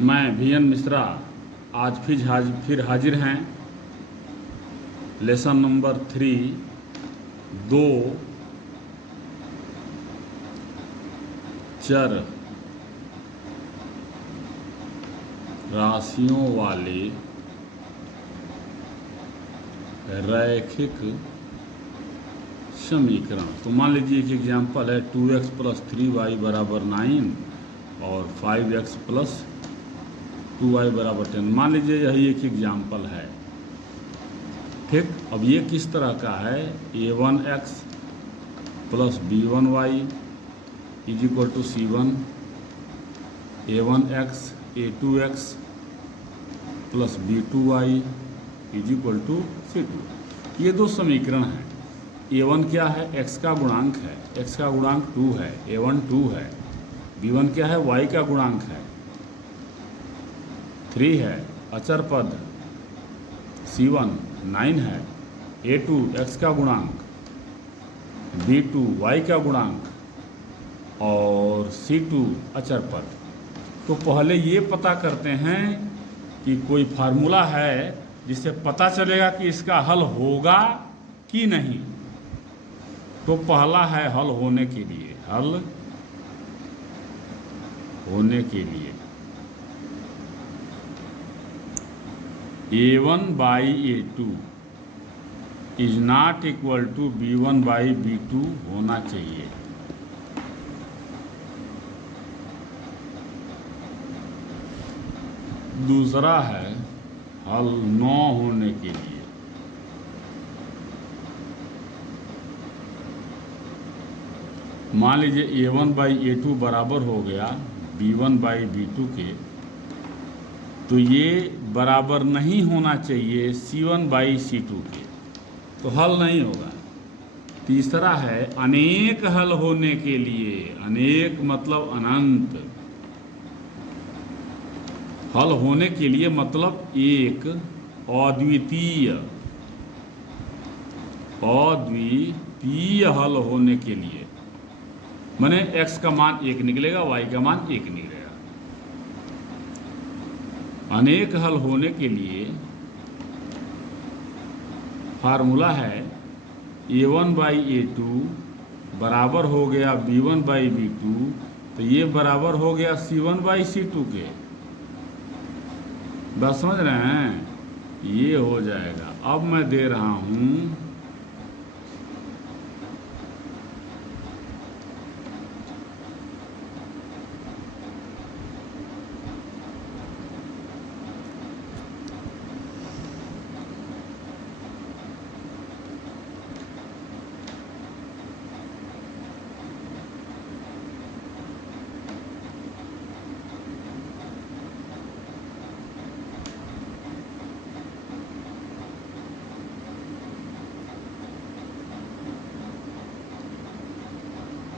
मैं VN मिश्रा आज फिर हाजिर हैं लेसन नंबर 3 दो चर राशियों वाले रैखिक समीकरण। तो मान लीजिए एक एग्जाम्पल है 2x + 3y = 9 और 5x + 2y = 10। मान लीजिए यही एक एग्जाम्पल है, ठीक। अब ये किस तरह का है? a1x + b1y = c1, a1x a2x + b2y = c2। ये दो समीकरण हैं। a1 क्या है? x का गुणांक है, x का गुणांक 2 है, a1 2 है। b1 क्या है? y का गुणांक है, 3 है। अचर पद c1 9 है। a2 x का गुणांक, b2 y का गुणांक और c2 अचर पद। तो पहले ये पता करते हैं कि कोई फार्मूला है जिससे पता चलेगा कि इसका हल होगा कि नहीं। तो पहला है हल होने के लिए, हल होने के लिए a1/a2 ≠ b1/b2 होना चाहिए। दूसरा है हल न होने के लिए मान लीजिए a1/a2 बराबर हो गया b1/b2 के, तो ये बराबर नहीं होना चाहिए c1/c2 के, तो हल नहीं होगा। तीसरा है अनेक हल होने के लिए, अनेक मतलब अनंत। हल होने के लिए मतलब एक अद्वितीय हल होने के लिए, माने x का मान 1 निकलेगा, y का मान 1 निकलेगा। अनेक हल होने के लिए फार्मूला है a1/a2 बराबर हो गया b1/b2, तो ये बराबर हो गया c1/c2 के। बात समझ रहे हैं? ये हो जाएगा। अब मैं दे रहा हूँ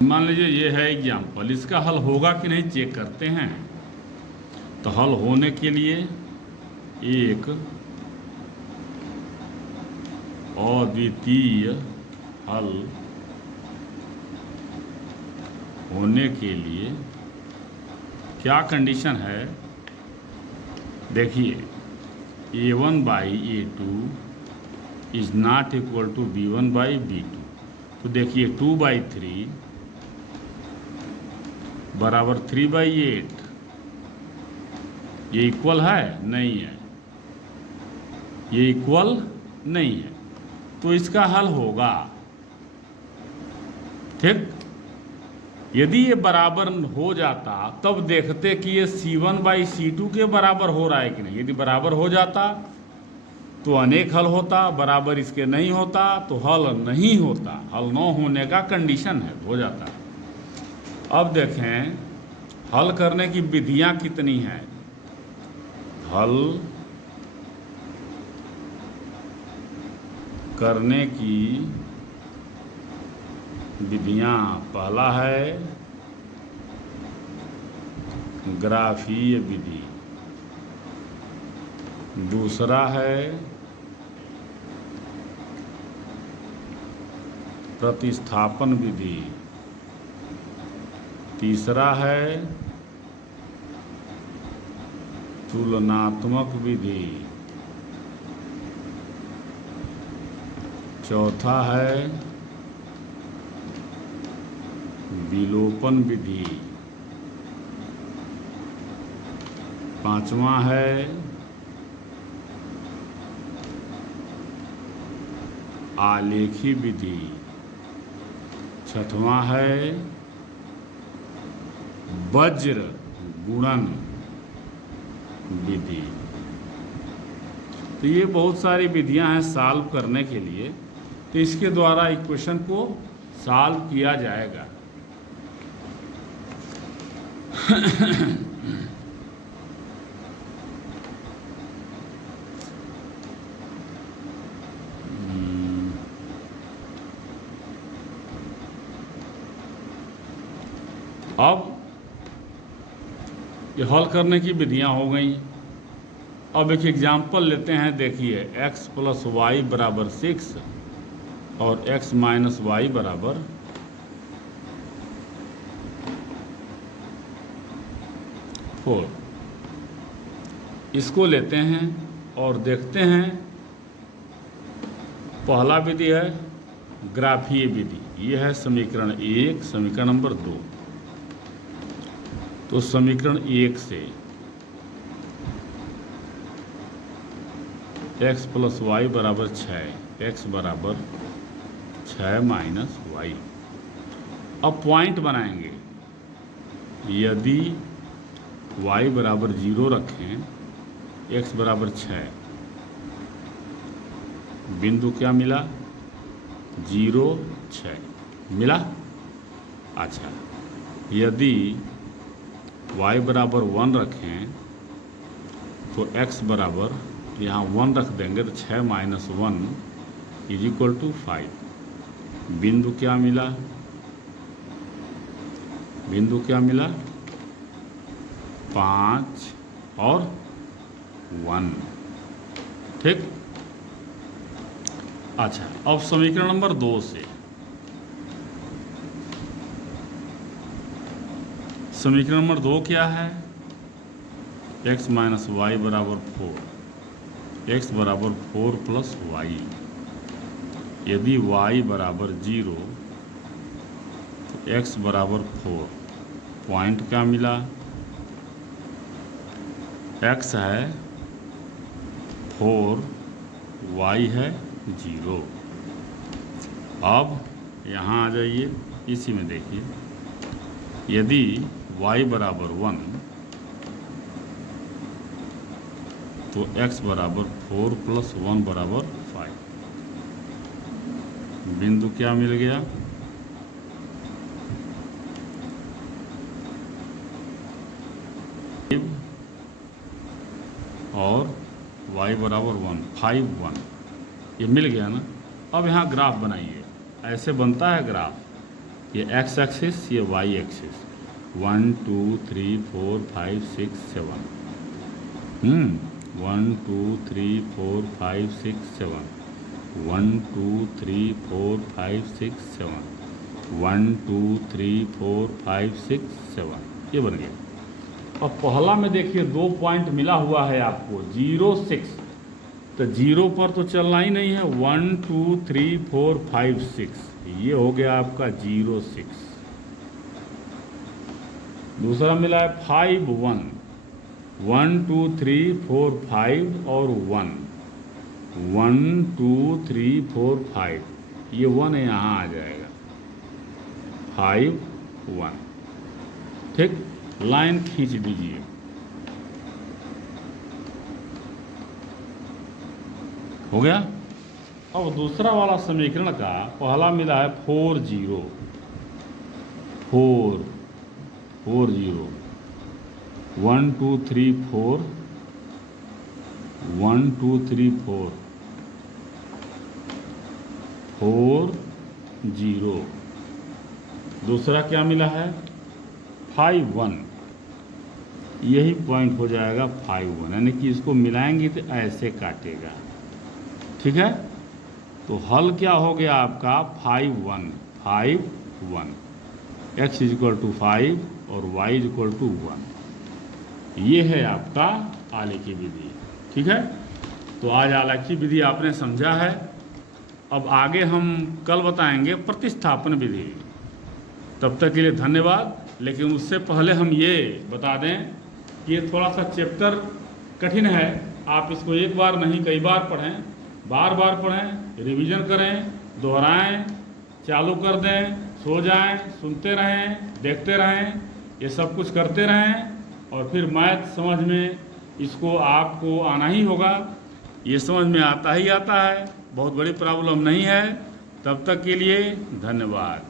मान लीजिए ये है एग्जाम्पल, इसका हल होगा कि नहीं चेक करते हैं। तो हल होने के लिए एक अद्वितीय हल होने के लिए क्या कंडीशन है? देखिए a1/a2 ≠ b1/b2। तो देखिए 2/3 बराबर 3/8, ये इक्वल है? नहीं है, ये इक्वल नहीं है, तो इसका हल होगा, ठीक। यदि ये बराबर हो जाता तब देखते कि ये c1/c2 के बराबर हो रहा है कि नहीं। यदि बराबर हो जाता तो अनेक हल होता, बराबर इसके नहीं होता तो हल नहीं होता। हल न होने का कंडीशन है, हो जाता। अब देखें हल करने की विधियां कितनी हैं। हल करने की विधियां, पहला है ग्राफीय विधि, दूसरा है प्रतिस्थापन विधि, तीसरा है तुलनात्मक विधि। चौथा है विलोपन विधि। पांचवा है आलेखी विधि। छठवां है वज्र गुणन विधि। तो ये बहुत सारी विधियां हैं सॉल्व करने के लिए, तो इसके द्वारा इक्वेशन को सॉल्व किया जाएगा। अब ये हल करने की विधियां हो गई। अब एक एग्जाम्पल लेते हैं। देखिए x + y = 6 और x - y = 4। इसको लेते हैं और देखते हैं। पहला विधि है ग्राफीय विधि। यह है समीकरण 1, समीकरण नंबर 2। तो समीकरण 1 से x + y = 6, x = 6 - y। अब पॉइंट बनाएंगे। यदि y = 0 रखें, x = 6, बिंदु क्या मिला? 0, 6 मिला। अच्छा, यदि y = 1 रखें तो x बराबर यहाँ 1 रख देंगे तो 6 - 1 = 5। बिंदु क्या मिला? बिंदु क्या मिला? 5 और 1। ठीक। अच्छा, अब समीकरण नंबर 2 से समीकरण नंबर 2 क्या है? x - y = 4, x = 4 + y। यदि y = 0 तो x = 4। पॉइंट क्या मिला? x है 4, y है 0। अब यहाँ आ जाइए, इसी में देखिए। यदि y = 1 तो x = 4 + 1 = 5। बिंदु क्या मिल गया? और y = 1, 5, 1 ये मिल गया ना। अब यहाँ ग्राफ बनाइए। ऐसे बनता है ग्राफ। ये x एक्सिस, ये y एक्सिस। 1 2 3 4 5 6 7। 1 2 3 4 5 6 7। 1 2 3 4 5 6 7। 1 2 3 4 5 6 7 ये बन गया। अब पहला में देखिए 2 पॉइंट मिला हुआ है आपको 0, 6। तो 0 पर तो चलना ही नहीं है। 1 2 3 4 5 6 ये हो गया आपका 0, 6। दूसरा मिला है 5, 1। 1 2 3 4 5 और 1। 1 2 3 4 5 ये 1 यहाँ आ जाएगा। 5, 1। ठीक, लाइन खींच दीजिए। हो गया। अब दूसरा वाला समीकरण का पहला मिला है 4 0। 4 0। 1 2 3 4। 1 2 3 4 4 0। दूसरा क्या मिला है? 5 1। यही पॉइंट हो जाएगा 5 1, यानी कि इसको मिलाएंगे तो ऐसे काटेगा। ठीक है। तो हल क्या हो गया आपका? 5 1 5 1। x = 5 और y = 1। ये है आपका आलेखी विधि। ठीक है, तो आज आलेखी विधि आपने समझा है। अब आगे हम कल बताएंगे प्रतिस्थापन विधि। तब तक के लिए धन्यवाद। लेकिन उससे पहले हम ये बता दें कि ये थोड़ा सा चैप्टर कठिन है। आप इसको एक बार नहीं कई बार पढ़ें, बार बार पढ़ें, रिवीजन करें, दोहराएं, चालू कर दें, सो जाएं, सुनते रहें, देखते रहें, ये सब कुछ करते रहें और फिर मैथ समझ में इसको आपको आना ही होगा। ये समझ में आता ही आता है, बहुत बड़ी प्रॉब्लम नहीं है। तब तक के लिए धन्यवाद।